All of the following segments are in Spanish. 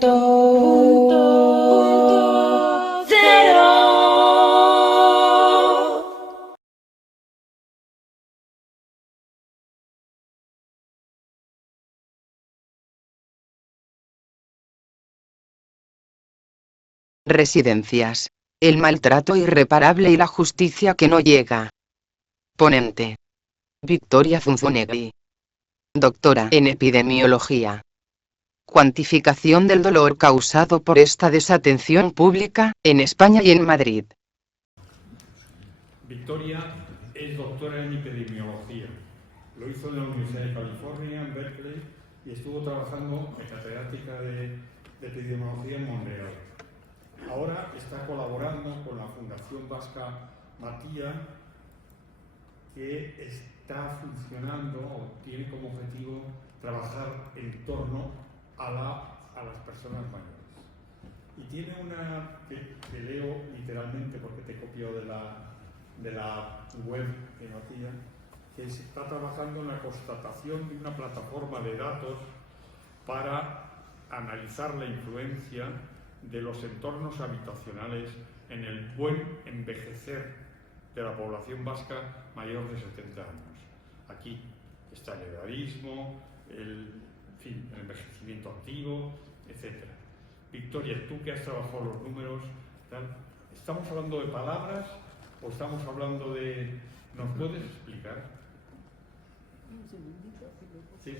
Punto cero. Residencias. El maltrato irreparable y la justicia que no llega. Ponente: Victoria Zunzunegui, doctora en epidemiología. Cuantificación del dolor causado por esta desatención pública, en España y en Madrid. Victoria es doctora en epidemiología. Lo hizo en la Universidad de California, en Berkeley, y estuvo trabajando en catedrática de epidemiología en Montreal. Ahora está colaborando con la Fundación Vasca Matía, que está funcionando o tiene como objetivo trabajar en torno a las personas mayores. Y tiene una que leo literalmente porque te copio de la web de Matía, que se está trabajando en la constatación de una plataforma de datos para analizar la influencia de los entornos habitacionales en el buen envejecer de la población vasca mayor de 70 años. Aquí está el edadismo, el envejecimiento activo, etc. Victoria, tú que has trabajado los números, ¿estamos hablando de palabras o estamos hablando de... ¿Nos puedes explicar? Un segundito. Sí.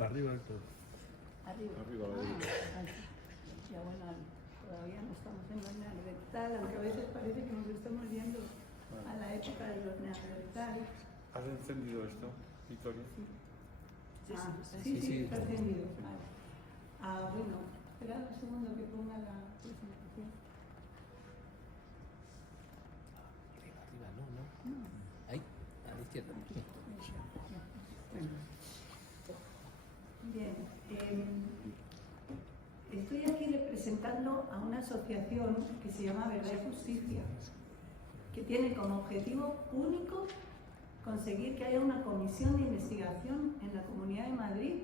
Arriba, Héctor. Arriba. Ya bueno, todavía no estamos en lo neandertal, aunque a veces parece que nos estamos yendo a la época de los neandertales. ¿Has encendido esto, Victoria? Sí, está encendido. Vale. Bueno, espera un segundo que ponga la presentación. Arriba, no. Ahí, a la izquierda. Bien, estoy aquí representando a una asociación que se llama Verdad y Justicia, que tiene como objetivo único conseguir que haya una comisión de investigación en la Comunidad de Madrid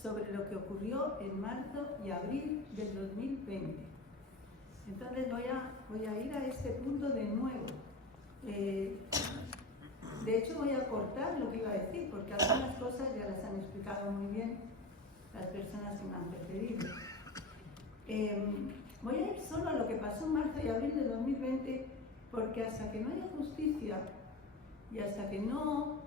sobre lo que ocurrió en marzo y abril del 2020. Entonces voy a ir a este punto de nuevo. De hecho voy a cortar lo que iba a decir, porque algunas cosas ya las han explicado muy bien las personas que me han precedido. Voy a ir solo a lo que pasó en marzo y abril de 2020, porque hasta que no haya justicia y hasta que no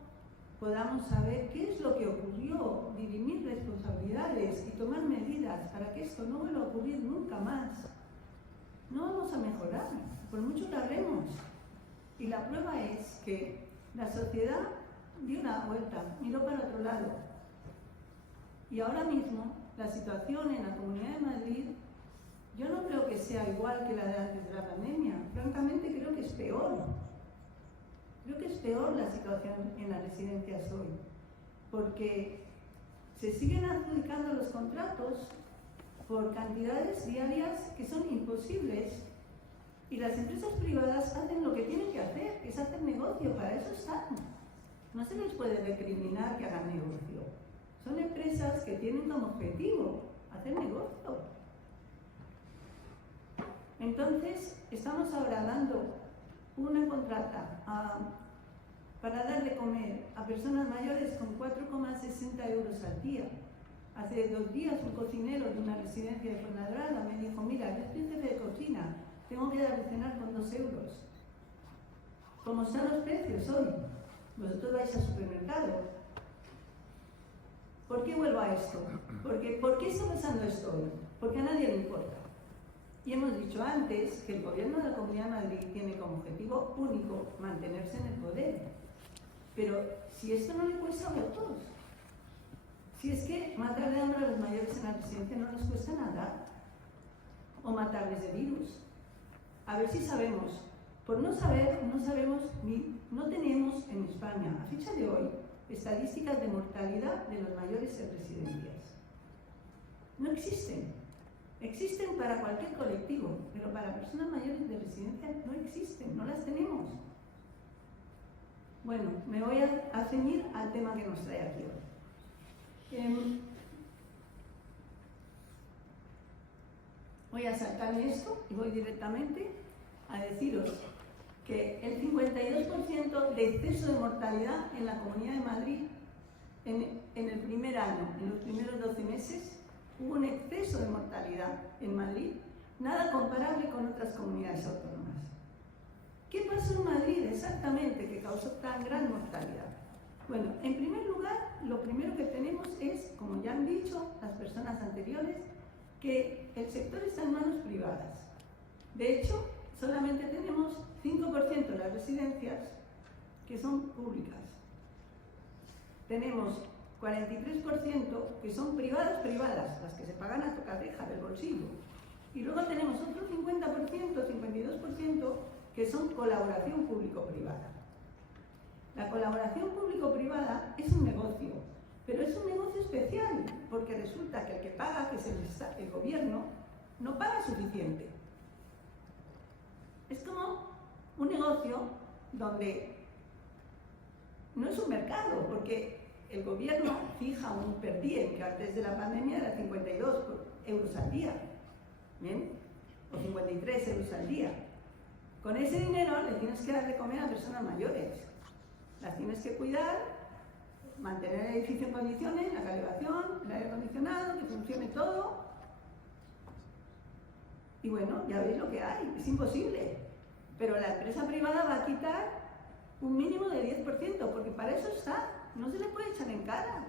podamos saber qué es lo que ocurrió, dirimir responsabilidades y tomar medidas para que esto no vuelva a ocurrir nunca más, no vamos a mejorar, por mucho que hablemos. Y la prueba es que la sociedad dio una vuelta, miró para otro lado. Y ahora mismo, la situación en la Comunidad de Madrid, yo no creo que sea igual que la de antes de la pandemia. Francamente, creo que es peor. Creo que es peor la situación en las residencias hoy, porque se siguen adjudicando los contratos por cantidades diarias que son imposibles. Y las empresas privadas hacen lo que tienen que hacer, que es hacer negocio, para eso están. No se les puede recriminar que hagan negocio. Son empresas que tienen como objetivo hacer negocio. Entonces, estamos ahora dando una contrata para dar de comer a personas mayores con 4,60 euros al día. Hace 2 días un cocinero de una residencia de Fuenlabrada me dijo: mira, yo soy jefe de cocina, tengo que dar de cenar con 2 euros. ¿Cómo están los precios hoy? Vosotros vais al supermercado. ¿Por qué vuelvo a esto? ¿Por qué está pasando esto hoy? Porque a nadie le importa. Y hemos dicho antes que el gobierno de la Comunidad de Madrid tiene como objetivo único mantenerse en el poder. Pero si esto no le cuesta votos, si es que matar de hambre a los mayores en la residencia no nos cuesta nada, o matarles de virus. A ver si sabemos. Por no saber, no sabemos no tenemos en España, a fecha de hoy, estadísticas de mortalidad de los mayores en residencias. No existen. Existen para cualquier colectivo, pero para personas mayores de residencia no existen, no las tenemos. Bueno, me voy a ceñir al tema que nos trae aquí hoy. Voy a saltarme esto y voy directamente a deciros que el 52% de exceso de mortalidad en la Comunidad de Madrid en el primer año, en los primeros 12 meses, hubo un exceso de mortalidad en Madrid, nada comparable con otras comunidades autónomas. ¿Qué pasó en Madrid exactamente que causó tan gran mortalidad? Bueno, en primer lugar, lo primero que tenemos es, como ya han dicho las personas anteriores, que el sector está en manos privadas. De hecho, solamente tenemos 5% de las residencias que son públicas. Tenemos 43% que son privadas, las que se pagan a tocateja del bolsillo. Y luego tenemos otro 50%, 52% que son colaboración público-privada. La colaboración público-privada es un negocio, pero es un negocio especial, porque resulta que el que paga, que es el gobierno, no paga suficiente. Es como un negocio donde no es un mercado, porque el gobierno fija un per diem, que antes de la pandemia era 52 euros al día, ¿bien? O 53 euros al día. Con ese dinero le tienes que dar de comer a personas mayores. Las tienes que cuidar, mantener el edificio en condiciones, la calefacción, el aire acondicionado, que funcione todo. Y bueno, ya veis lo que hay, es imposible. Pero la empresa privada va a quitar un mínimo de 10%, porque para eso está, no se le puede echar en cara.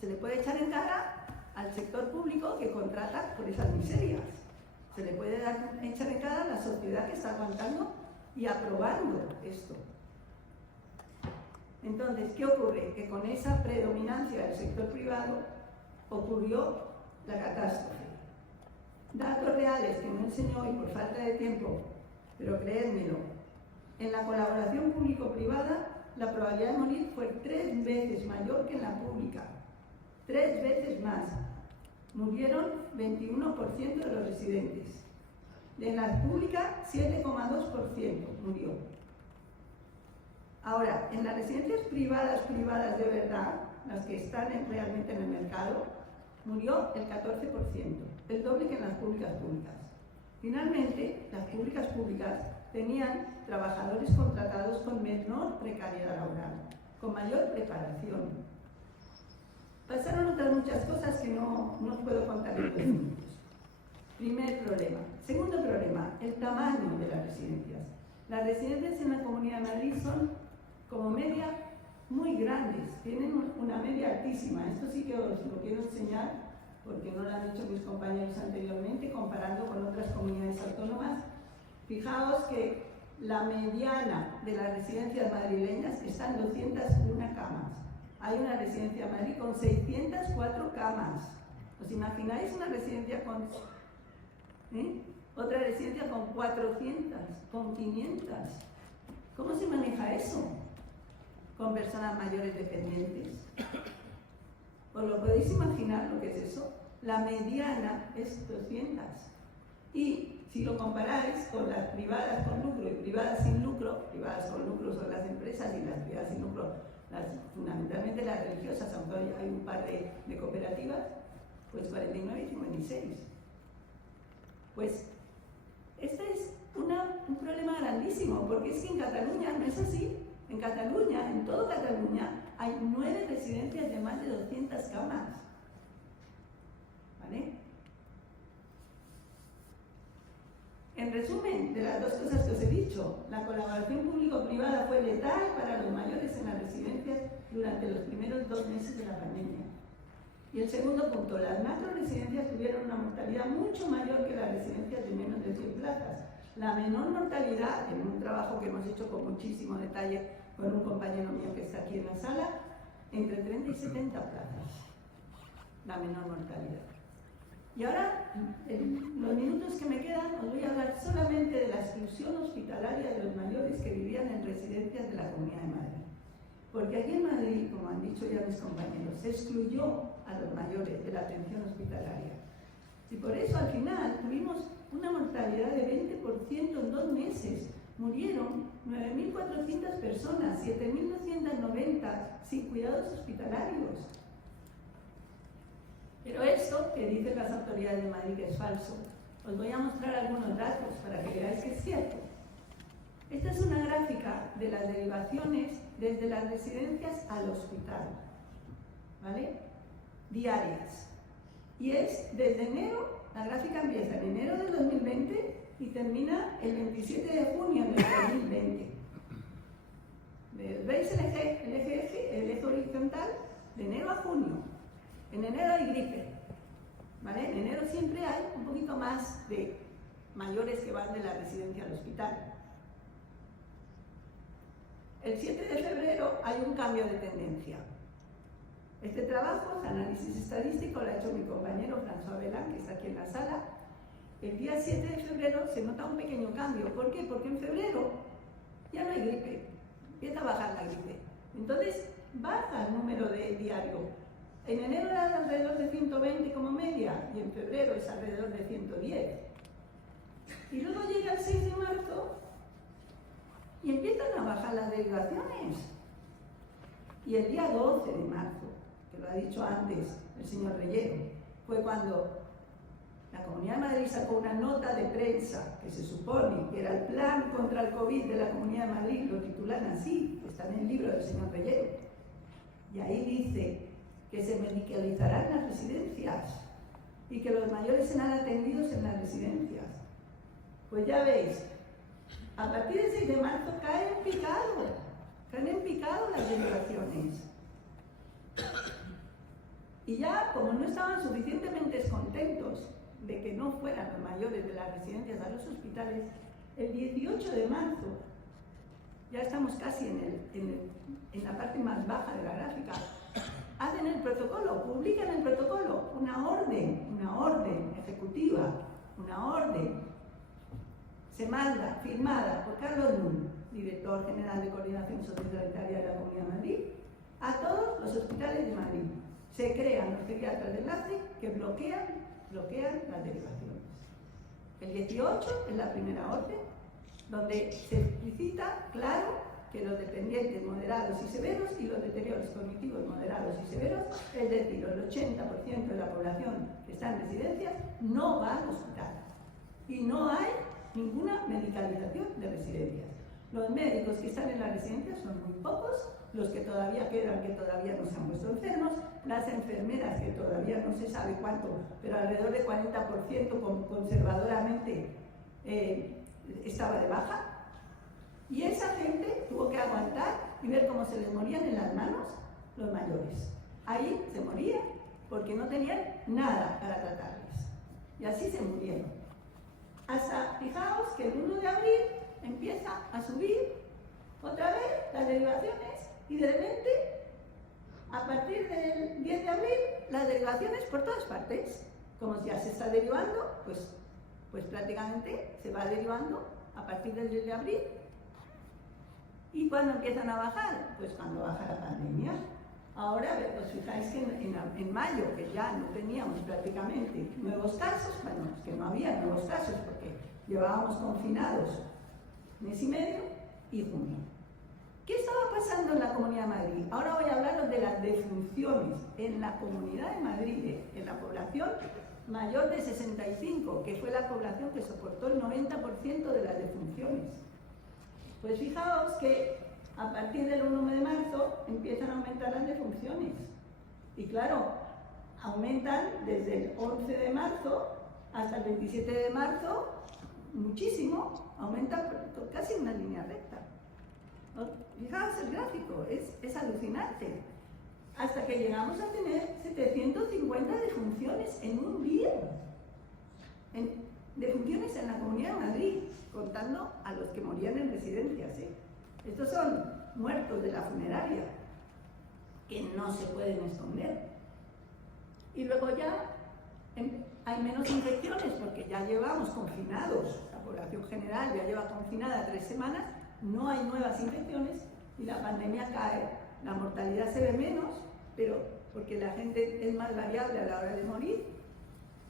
Se le puede echar en cara al sector público que contrata por esas miserias. Se le puede echar en cara a la sociedad que está aguantando y aprobando esto. Entonces, ¿qué ocurre? Que con esa predominancia del sector privado ocurrió la catástrofe. Datos reales que no enseño hoy por falta de tiempo, pero creédmelo, en la colaboración público-privada la probabilidad de morir fue 3 veces mayor que en la pública. 3 veces más. Murieron 21% de los residentes. En la pública, 7,2% murió. Ahora, en las residencias privadas de verdad, las que están realmente en el mercado, murió el 14%, el doble que en las públicas. Finalmente, las públicas tenían trabajadores contratados con menor precariedad laboral, con mayor preparación. Pasaron otras muchas cosas que no os puedo contar en 2 minutos. Primer problema. Segundo problema, el tamaño de las residencias. Las residencias en la Comunidad de Madrid son como media muy grandes, tienen una media altísima. Esto sí que os lo quiero enseñar porque no lo han hecho mis compañeros anteriormente, comparando con otras comunidades autónomas. Fijaos que la mediana de las residencias madrileñas está en 201 camas. Hay una residencia en Madrid con 604 camas. ¿Os imagináis una residencia con... otra residencia con 400, con 500? ¿Cómo se maneja eso? Con personas mayores dependientes. ¿Os lo podéis imaginar lo que es eso? La mediana es 200. Y si lo comparáis con las privadas con lucro y privadas sin lucro, privadas con lucro son las empresas y las privadas sin lucro, fundamentalmente las religiosas, aunque hay un par de cooperativas, pues 49 y 56. Pues este es un problema grandísimo, porque es que en Cataluña no es así. En Cataluña, en todo Cataluña, hay 9 residencias de más de 200 camas. ¿Vale? En resumen, de las 2 cosas que os he dicho, la colaboración público-privada fue letal para los mayores en las residencias durante los primeros 2 meses de la pandemia. Y el segundo punto, las macro-residencias tuvieron una mortalidad mucho mayor que las residencias de menos de 100 plazas. La menor mortalidad, en un trabajo que hemos hecho con muchísimo detalle con un compañero mío que está aquí en la sala, entre 30 y 70 plazas, la menor mortalidad. Y ahora, en los minutos que me quedan, os voy a hablar solamente de la exclusión hospitalaria de los mayores que vivían en residencias de la Comunidad de Madrid. Porque aquí en Madrid, como han dicho ya mis compañeros, se excluyó a los mayores de la atención hospitalaria. Y por eso al final tuvimos una mortalidad de 20% en 2 meses. Murieron 9.400 personas. personas, 7.290 sin cuidados hospitalarios. Pero esto que dicen las autoridades de Madrid que es falso, os voy a mostrar algunos datos para que veáis que es cierto. Esta es una gráfica de las derivaciones desde las residencias al hospital, ¿vale? Diarias. Y es desde enero, la gráfica empieza en enero del 2020 y termina el 27 de junio del 2020. ¿Veis el eje horizontal? De enero a junio. En enero hay gripe, ¿vale? En enero siempre hay un poquito más de mayores que van de la residencia al hospital. El 7 de febrero hay un cambio de tendencia. Este trabajo, este análisis estadístico, lo ha hecho mi compañero François Belán, que está aquí en la sala. El día 7 de febrero se nota un pequeño cambio. ¿Por qué? Porque en febrero ya no hay gripe, empieza a bajar la gripe. Entonces baja el número de diario. En enero era alrededor de 120 como media y en febrero es alrededor de 110. Y luego llega el 6 de marzo y empiezan a bajar las derivaciones. Y el día 12 de marzo, que lo ha dicho antes el señor Reyero, fue cuando la Comunidad de Madrid sacó una nota de prensa que se supone que era el plan contra el COVID de la Comunidad de Madrid, lo titulan así, está en el libro del señor Reyero. Y ahí dice que se medicalizarán las residencias y que los mayores serán atendidos en las residencias. Pues ya veis, a partir del 6 de marzo caen en picado las derivaciones. Y ya, como no estaban suficientemente contentos de que no fueran los mayores de las residencias a los hospitales, el 18 de marzo, ya estamos casi en la parte más baja de la gráfica, hacen el protocolo, publican el protocolo, una orden ejecutiva, una orden, se manda, firmada por Carlos Null, director general de Coordinación Sociosanitaria de la Comunidad de Madrid, a todos los hospitales de Madrid. Se crean los geriatras de enlace que bloquean las derivaciones. El 18 es la primera orden, donde se explicita, claro, que los dependientes moderados y severos y los deterioros cognitivos moderados y severos, es decir, el 80% de la población que está en residencias, no va al hospital. Y no hay ninguna medicalización de residencias. Los médicos que están en las residencias son muy pocos, los que todavía quedan, que todavía no se han puesto enfermos, las enfermeras, que todavía no se sabe cuánto, pero alrededor de 40% conservadoramente estaba de baja. Y esa gente tuvo que aguantar y ver cómo se les morían en las manos los mayores. Ahí se morían porque no tenían nada para tratarles. Y así se murieron. Hasta, fijaos que el 1 de abril empieza a subir otra vez las derivaciones y de repente, a partir del 10 de abril, las derivaciones por todas partes. Como ya se está derivando, pues prácticamente se va derivando a partir del 10 de abril. ¿Y cuándo empiezan a bajar? Pues cuando baja la pandemia. Ahora, os fijáis que en mayo, que ya no teníamos prácticamente nuevos casos, bueno, es que no había nuevos casos porque llevábamos confinados mes y medio, y junio. ¿Qué estaba pasando en la Comunidad de Madrid? Ahora voy a hablaros de las defunciones en la Comunidad de Madrid, en la población mayor de 65, que fue la población que soportó el 90% de las defunciones. Pues fijaos que a partir del 1 de marzo empiezan a aumentar las defunciones. Y claro, aumentan desde el 11 de marzo hasta el 27 de marzo muchísimo, aumentan casi en una línea recta. Fijaos el gráfico, es alucinante. Hasta que llegamos a tener 750 defunciones en un día. Defunciones en la Comunidad de Madrid, contando a los que morían en residencias. Estos son muertos de la funeraria, que no se pueden esconder. Y luego ya hay menos infecciones, porque ya llevamos confinados, la población general ya lleva confinada 3 semanas, no hay nuevas infecciones y la pandemia cae. La mortalidad se ve menos, pero porque la gente es más variable a la hora de morir.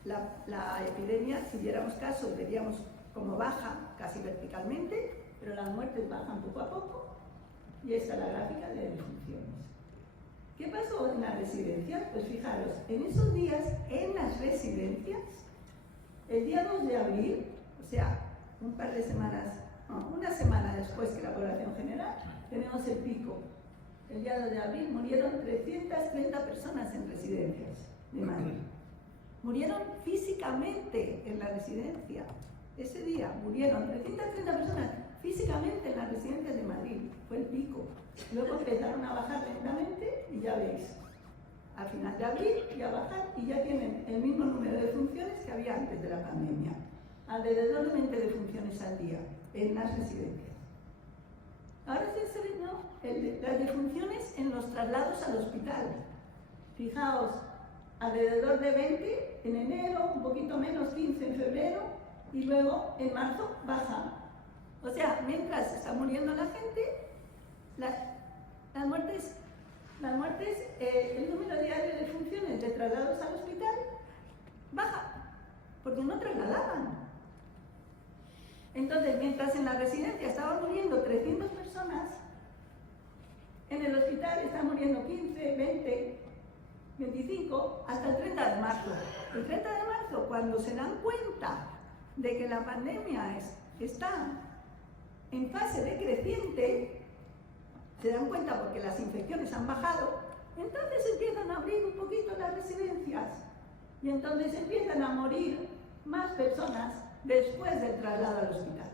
La epidemia, si diéramos caso, veríamos como baja casi verticalmente, pero las muertes bajan poco a poco. Y esta es la gráfica de defunciones. ¿Qué pasó en las residencias? Pues fijaros, en esos días, en las residencias, el día 2 de abril, o sea, un par de semanas, no, una semana después que la población general, tenemos el pico. El día 2 de abril murieron 330 personas en residencias de Madrid. Murieron físicamente en la residencia. Ese día murieron 330 personas físicamente en las residencias de Madrid. Fue el pico. Luego empezaron a bajar lentamente y ya veis, al final de abril ya bajan y ya tienen el mismo número de funciones que había antes de la pandemia. Alrededor de 20 defunciones al día en las residencias. Ahora se ven, ¿no? Las defunciones en los traslados al hospital. Fijaos, alrededor de 20 en enero, un poquito menos, 15 en febrero, y luego en marzo baja. O sea, mientras está muriendo la gente, las muertes, el número diario de defunciones de traslados al hospital baja, porque no trasladaban. Entonces, mientras en la residencia estaban muriendo 300 personas, en el hospital están muriendo 15, 20, 25, hasta el 30 de marzo. El 30 de marzo, cuando se dan cuenta de que la pandemia está en fase decreciente, se dan cuenta porque las infecciones han bajado, entonces empiezan a abrir un poquito las residencias y entonces empiezan a morir más personas después del traslado al hospital.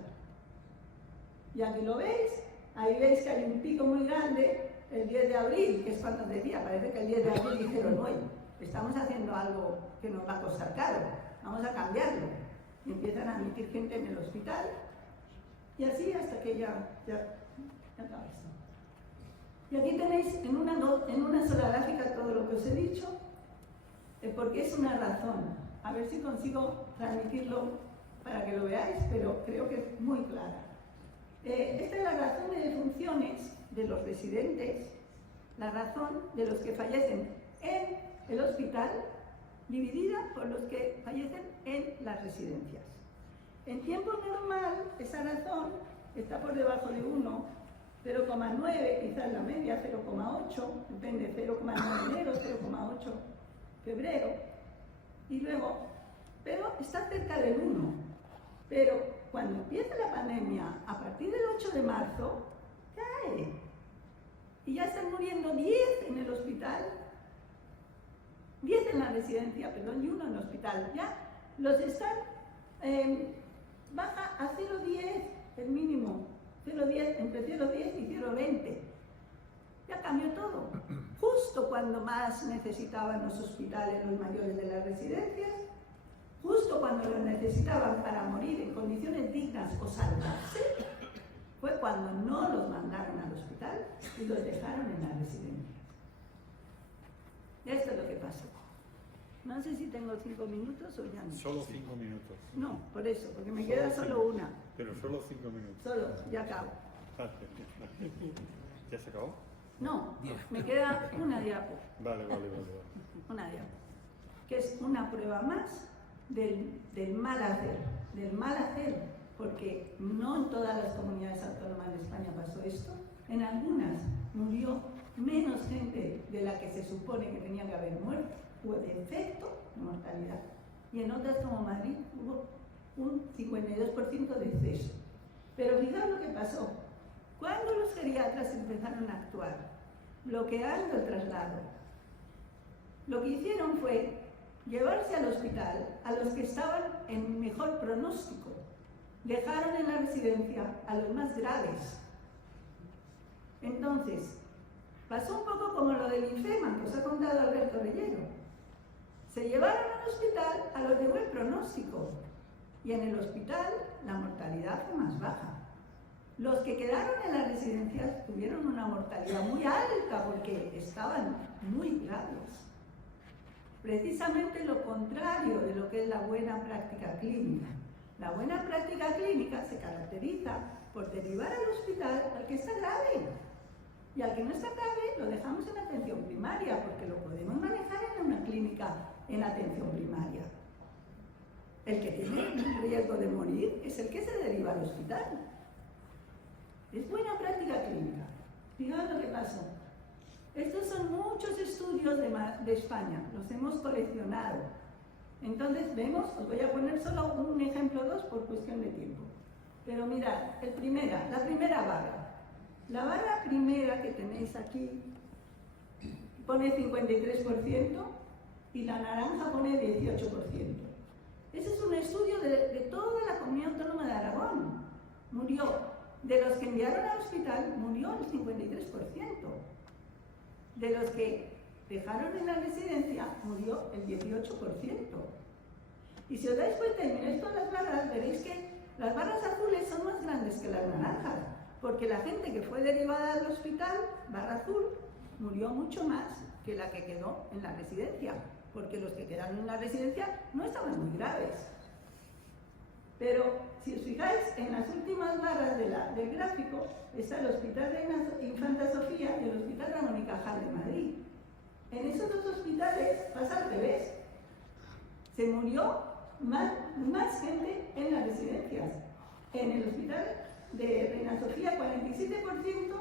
Y aquí lo veis, ahí veis que hay un pico muy grande el 10 de abril, que es cuando decía, parece que el 10 de abril dijeron, hoy estamos haciendo algo que nos va a costar caro, vamos a cambiarlo. Y empiezan a admitir gente en el hospital y así hasta que ya acaba esto. Y aquí tenéis en una sola gráfica todo lo que os he dicho, porque es una razón. A ver si consigo transmitirlo para que lo veáis, pero creo que es muy clara. Esta es la razón de defunciones de los residentes, la razón de los que fallecen en el hospital, dividida por los que fallecen en las residencias. En tiempo normal, esa razón está por debajo de 1, 0,9, quizás la media, 0,8, depende, 0,9 enero, 0,8 febrero, y luego, pero está cerca del 1. Pero cuando empieza la pandemia, a partir del 8 de marzo, cae. Y ya están muriendo 10 en el hospital, 10 en la residencia, perdón, y 1 en el hospital. Ya los están, baja a 0,10 el mínimo, 0,10, entre 0,10 y 0,20. Ya cambió todo. Justo cuando más necesitaban los hospitales, los mayores de las residencias, justo cuando los necesitaban para morir en condiciones dignas o salvarse, fue cuando no los mandaron al hospital y los dejaron en las residencias. Esto es lo que pasó. No sé si tengo 5 minutos o ya no. Solo 5 minutos. No, por eso, porque me queda solo una. Pero solo 5 minutos. Solo, ya acabo. ¿Ya se acabó? No, me queda una diapo. Vale. Una diapo. Que es una prueba más del mal hacer, porque no en todas las comunidades autónomas de España pasó esto. En algunas murió menos gente de la que se supone que tenía que haber muerto, hubo defecto de mortalidad. Y en otras como Madrid hubo un 52% de exceso. Pero fijaos lo que pasó. Cuando los geriatras empezaron a actuar, bloqueando el traslado, lo que hicieron fue llevarse al hospital a los que estaban en mejor pronóstico. Dejaron en la residencia a los más graves. Entonces, pasó un poco como lo del INFEMA, que os ha contado Alberto Reyero. Se llevaron al hospital a los de buen pronóstico y en el hospital la mortalidad fue más baja. Los que quedaron en las residencias tuvieron una mortalidad muy alta porque estaban muy graves. Precisamente lo contrario de lo que es la buena práctica clínica. La buena práctica clínica se caracteriza por derivar al hospital al que está grave. Y al que no está grave lo dejamos en atención primaria, porque lo podemos manejar en una clínica en atención primaria. El que tiene riesgo de morir es el que se deriva al hospital. Es buena práctica clínica. de España, los hemos coleccionado. Entonces vemos, os voy a poner solo un ejemplo o dos por cuestión de tiempo. Pero mirad, la primera barra. La barra primera que tenéis aquí pone 53% y la naranja pone 18%. Ese es un estudio de toda la Comunidad Autónoma de Aragón. De los que enviaron al hospital, murió el 53%. De los que dejaron en la residencia, murió el 18%. Y si os dais cuenta y miráis todas las barras, veréis que las barras azules son más grandes que las naranjas, porque la gente que fue derivada al hospital, barra azul, murió mucho más que la que quedó en la residencia, porque los que quedaron en la residencia no estaban muy graves. Pero si os fijáis, en las últimas barras del gráfico está el Hospital de Infanta Sofía y el Hospital Ramón y Cajal de Madrid. En esos dos hospitales pasa al revés. Se murió más gente en las residencias. En el Hospital de Reina Sofía, 47%,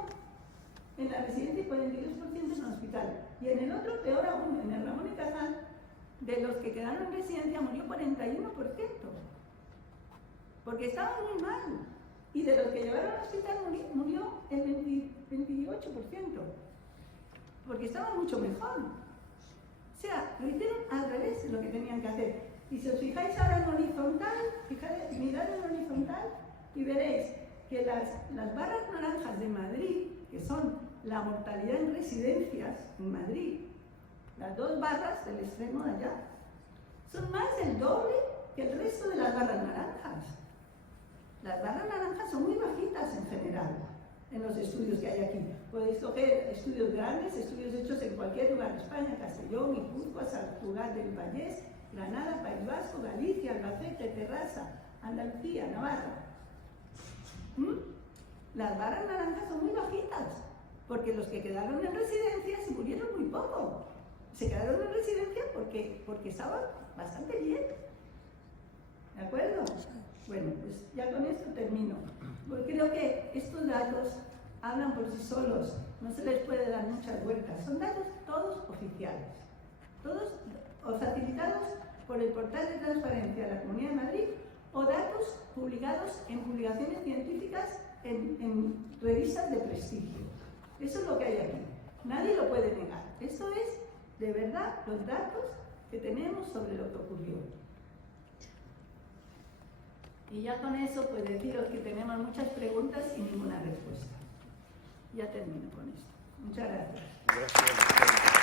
en la residencia y 42% en el hospital. Y en el otro, peor aún, en el Ramón y Cajal, de los que quedaron en residencia murió 41%. Porque estaban muy mal. Y de los que llevaron al hospital murió el 28%. Porque estaban mucho mejor. O sea, lo hicieron al revés de lo que tenían que hacer. Y si os fijáis ahora en horizontal, mirad en horizontal y veréis que las barras naranjas de Madrid, que son la mortalidad en residencias en Madrid, las dos barras del extremo de allá, son más del doble que el resto de las barras naranjas. Las barras naranjas son muy bajitas en general, en los estudios que hay aquí. Podéis coger estudios grandes, estudios hechos en cualquier lugar de España, Castellón, Guipúzcoa, Sanlúcar del Vallés, Granada, País Vasco, Galicia, Albacete, Terrassa, Andalucía, Navarra. Las barras naranjas son muy bajitas, porque los que quedaron en residencia se murieron muy poco. Se quedaron en residencia porque estaban bastante bien. ¿De acuerdo? Bueno, pues ya con esto termino. Porque creo que estos datos hablan por sí solos, no se les puede dar muchas vueltas. Son datos todos oficiales, todos o facilitados por el portal de transparencia de la Comunidad de Madrid o datos publicados en publicaciones científicas en revistas de prestigio. Eso es lo que hay aquí. Nadie lo puede negar. Esto es, de verdad, los datos que tenemos sobre lo que ocurrió. Y ya con eso, pues deciros que tenemos muchas preguntas y ninguna respuesta. Ya termino con esto. Muchas gracias. Gracias.